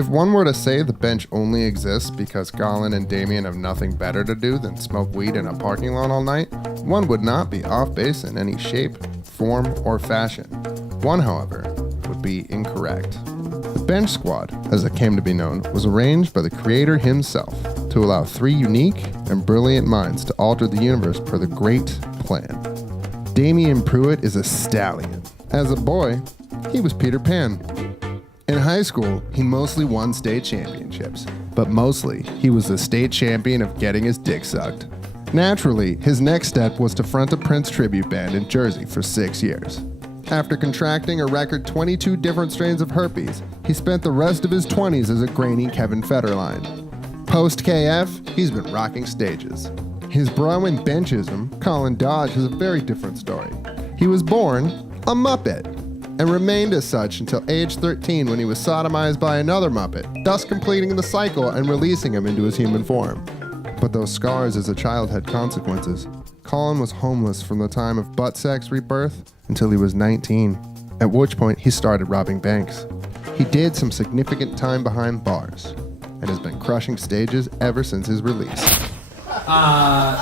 If one were to say the bench only exists because Colin and Damien have nothing better to do than smoke weed in a parking lot all night, one would not be off base in any shape, form, or fashion. One, however, would be incorrect. The bench squad, as it came to be known, was arranged by the creator himself to allow three unique and brilliant minds to alter the universe per the great plan. Damien Pruitt is a stallion. As a boy, he was Peter Pan. In high school, he mostly won state championships, but mostly he was the state champion of getting his dick sucked. Naturally, his next step was to front a Prince tribute band in Jersey for 6 years. After contracting a record 22 different strains of herpes, he spent the rest of his 20s as a grainy Kevin Federline. Post-KF, he's been rocking stages. His bro in benchism, Colin Dodge, has a very different story. He was born a Muppet, and remained as such until age 13 when he was sodomized by another Muppet, thus completing the cycle and releasing him into his human form. But those scars as a child had consequences. Colin was homeless from the time of butt sex rebirth until he was 19, at which point he started robbing banks. He did some significant time behind bars, and has been crushing stages ever since his release.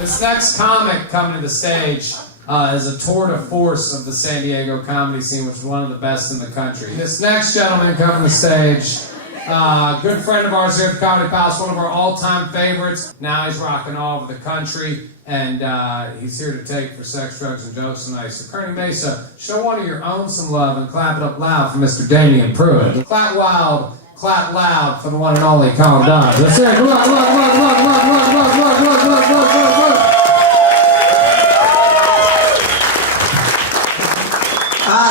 This next comic coming to the stage is a tour de force of the San Diego comedy scene, which is one of the best in the country. This next gentleman coming to the stage, good friend of ours here at the Comedy Palace, one of our all-time favorites. Now he's rocking all over the country, and he's here to take for sex, drugs, and jokes tonight. So Kearney Mesa, show one of your own some love and clap it up loud for Mr. Damien Pruitt. Clap wild, clap loud for the one and only Colin Dodge. Let's say it. Look.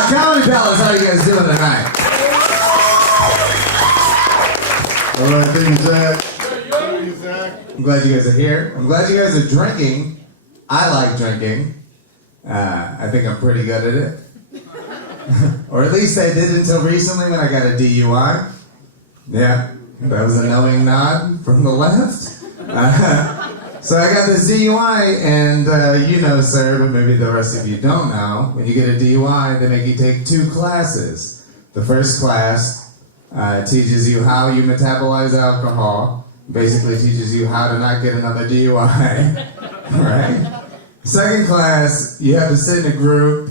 Comedy Palace, how you guys doing tonight? All right, thank you, Zach. Thank you, Zach. I'm glad you guys are here. I'm glad you guys are drinking. I like drinking. I think I'm pretty good at it. Or at least I did until recently when I got a DUI. Yeah, that was a knowing nod from the left. So I got this DUI, and you know, sir, but maybe the rest of you don't know, when you get a DUI, they make you take 2 classes. The first class teaches you how you metabolize alcohol, basically teaches you how to not get another DUI, right? Second class, you have to sit in a group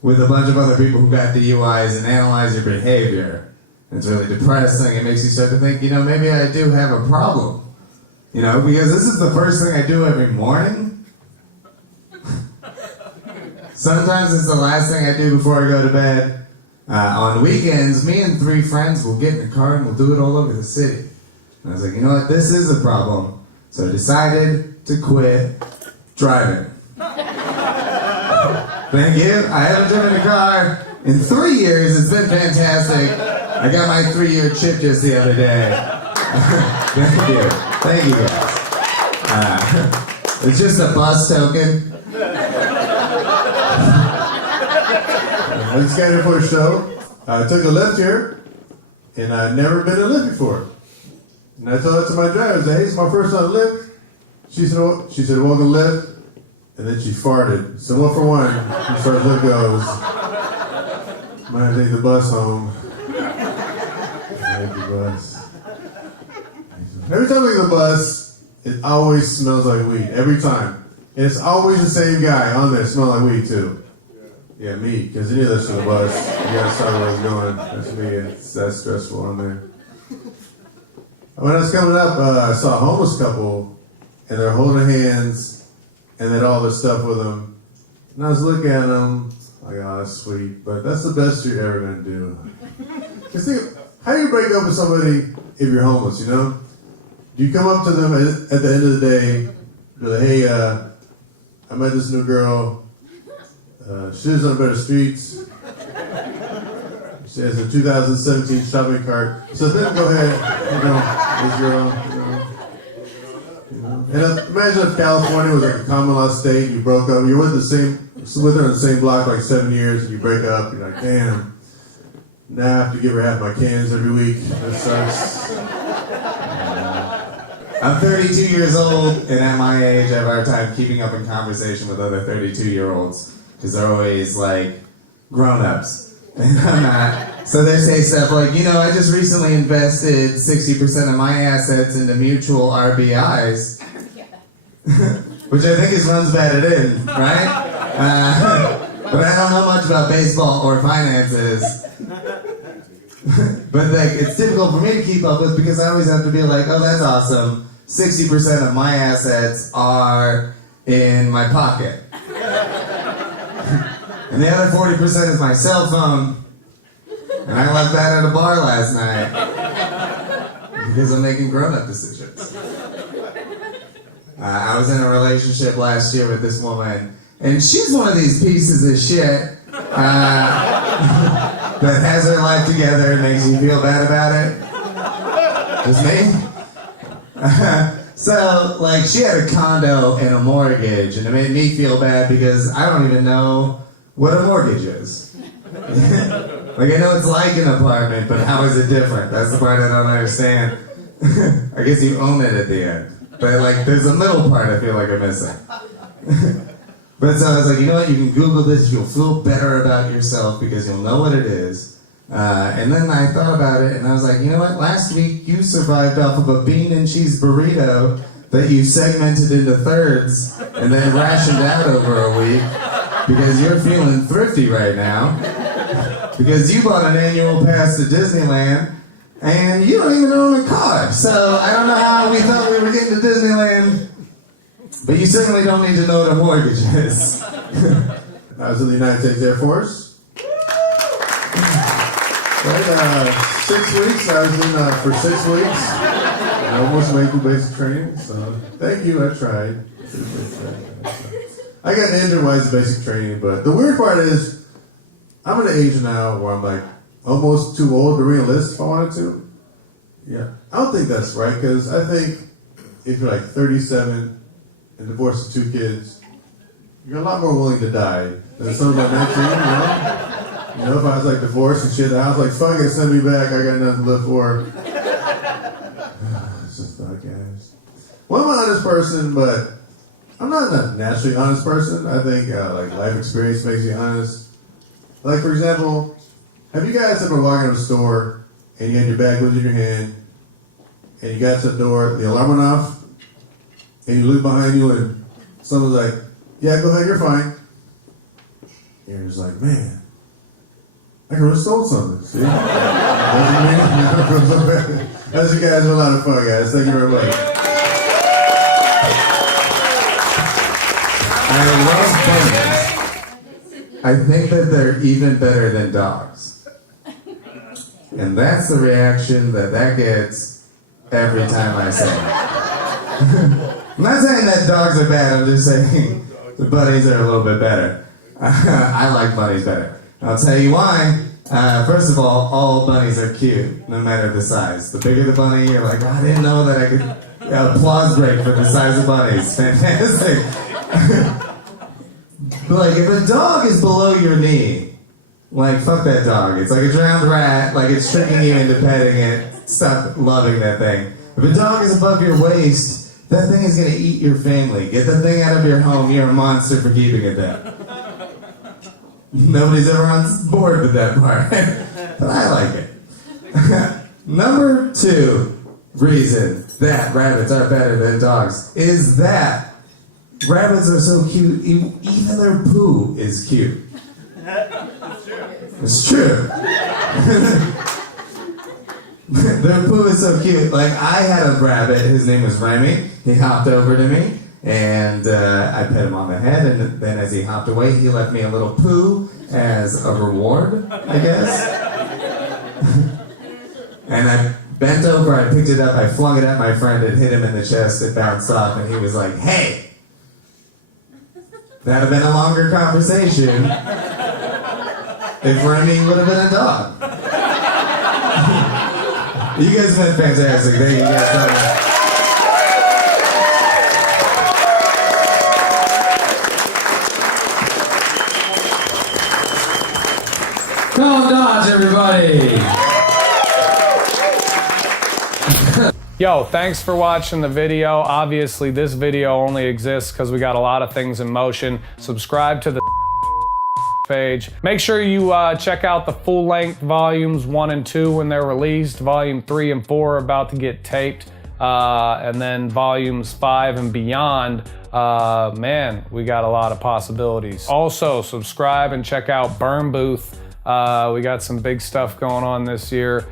with a bunch of other people who got DUIs and analyze your behavior. It's really depressing. It makes you start to think, you know, maybe I do have a problem. You know, because this is the first thing I do every morning. Sometimes it's the last thing I do before I go to bed. On weekends, me and 3 friends will get in the car and we'll do it all over the city. And I was like, you know what, this is a problem. So I decided to quit driving. Thank you. I haven't driven a car in 3 years. It's been fantastic. I got my 3-year chip just the other day. Thank you. Thank you guys. It's just a bus token. I just got here for a show. I took a lift here, and I'd never been in a lift before. And I told it to my driver, I said, hey, it's my first time lift. She said, welcome lift. And then she farted. So 1 for 1, as far as lift goes. Might take the bus home. Take the bus. Every time I take the bus, it always smells like weed. Every time. And it's always the same guy on there smelling like weed too. Yeah, me. Because any of us on the bus, you gotta start where it's going. That's me. It's that stressful on there. When I was coming up, I saw a homeless couple, and they're holding hands, and they had all their stuff with them. And I was looking at them, like, oh, that's sweet, but that's the best you're ever gonna do. Just think, how do you break up with somebody if you're homeless, you know? You come up to them at the end of the day, you're like, hey, I met this new girl. She lives on better streets. She has a 2017 shopping cart. So then go ahead, this girl, And imagine if California was like a common law state, you broke up, you're with her in the same block like 7 years, and you break up, you're like, damn, now I have to give her half my cans every week. That sucks. I'm 32 years old, and at my age, I have a hard time keeping up in conversation with other 32-year-olds, because they're always like grown-ups, and I'm not. So they say stuff like, you know, I just recently invested 60% of my assets into mutual RBIs, which I think is runs batted in, right? But I don't know much about baseball or finances. But like, it's difficult for me to keep up with because I always have to be like, oh, that's awesome. 60% of my assets are in my pocket. And the other 40% is my cell phone. And I left that at a bar last night. Because I'm making grown-up decisions. I was in a relationship last year with this woman. And she's one of these pieces of shit that has her life together and makes you feel bad about it. Just me? So, like, she had a condo and a mortgage, and it made me feel bad because I don't even know what a mortgage is. Like, I know it's like an apartment, but how is it different? That's the part I don't understand. I guess you own it at the end. But, like, there's a middle part I feel like I'm missing. But so I was like, you know what, you can Google this, you'll feel better about yourself because you'll know what it is. And then I thought about it, and I was like, you know what, last week you survived off of a bean and cheese burrito that you segmented into thirds and then rationed out over a week because you're feeling thrifty right now. Because you bought an annual pass to Disneyland, and you don't even own a car. So I don't know how we thought we were getting to Disneyland. But you certainly don't need to know what a mortgage is. I was in the United States Air Force. Right, 6 weeks. I was in for 6 weeks. I almost made through basic training, so thank you, I tried. I got injured while I was in basic training, but the weird part is, I'm at an age now where I'm like almost too old to re-enlist if I wanted to. Yeah, I don't think that's right, because I think if you're like 37 and divorced with 2 kids, you're a lot more willing to die than someone like 19, you know? You know, if I was like divorced and shit, I was like, fuck it, send me back, I got nothing to live for. It's just not guys. Well, I'm an honest person, but I'm not a naturally honest person. I think like life experience makes you honest. Like, for example, have you guys ever walked into a store and you had your bag in your hand and you got to the door, the alarm went off, and you look behind you and someone's like, yeah, go ahead, you're fine. And you're just like, man, I could have stole something, see? That's you guys are a lot of fun, guys. Thank you very much. I love bunnies. I think that they're even better than dogs. And that's the reaction that gets every time I say it. I'm not saying that dogs are bad, I'm just saying the bunnies are a little bit better. I like bunnies better. I'll tell you why. First of all bunnies are cute, no matter the size. The bigger the bunny, you're like, oh, I didn't know that I could applause break for the size of bunnies. Fantastic. But like, if a dog is below your knee, like, fuck that dog. It's like a drowned rat, like it's tricking you into petting it. Stop loving that thing. If a dog is above your waist, that thing is gonna eat your family. Get the thing out of your home, you're a monster for keeping it there. Nobody's ever on board with that part, but I like it. Number 2 reason that rabbits are better than dogs is that rabbits are so cute, even their poo is cute. It's true. Their poo is so cute. Like, I had a rabbit, his name was Remy. He hopped over to me, and I pet him on the head, and then as he hopped away, he left me a little poo as a reward, I guess. And I bent over, I picked it up, I flung it at my friend, and hit him in the chest, it bounced off, and he was like, hey! That'd have been a longer conversation if Remy would have been a dog. You guys have been fantastic. Thank you guys so much. Colin Dodge, everybody! Yo, thanks for watching the video. Obviously, this video only exists because we got a lot of things in motion. Subscribe to the page. Make sure you check out the full-length volumes 1 and 2 when they're released. Volume 3 and 4 are about to get taped. And then volumes 5 and beyond, man, we got a lot of possibilities. Also, subscribe and check out Burn Booth. We got some big stuff going on this year.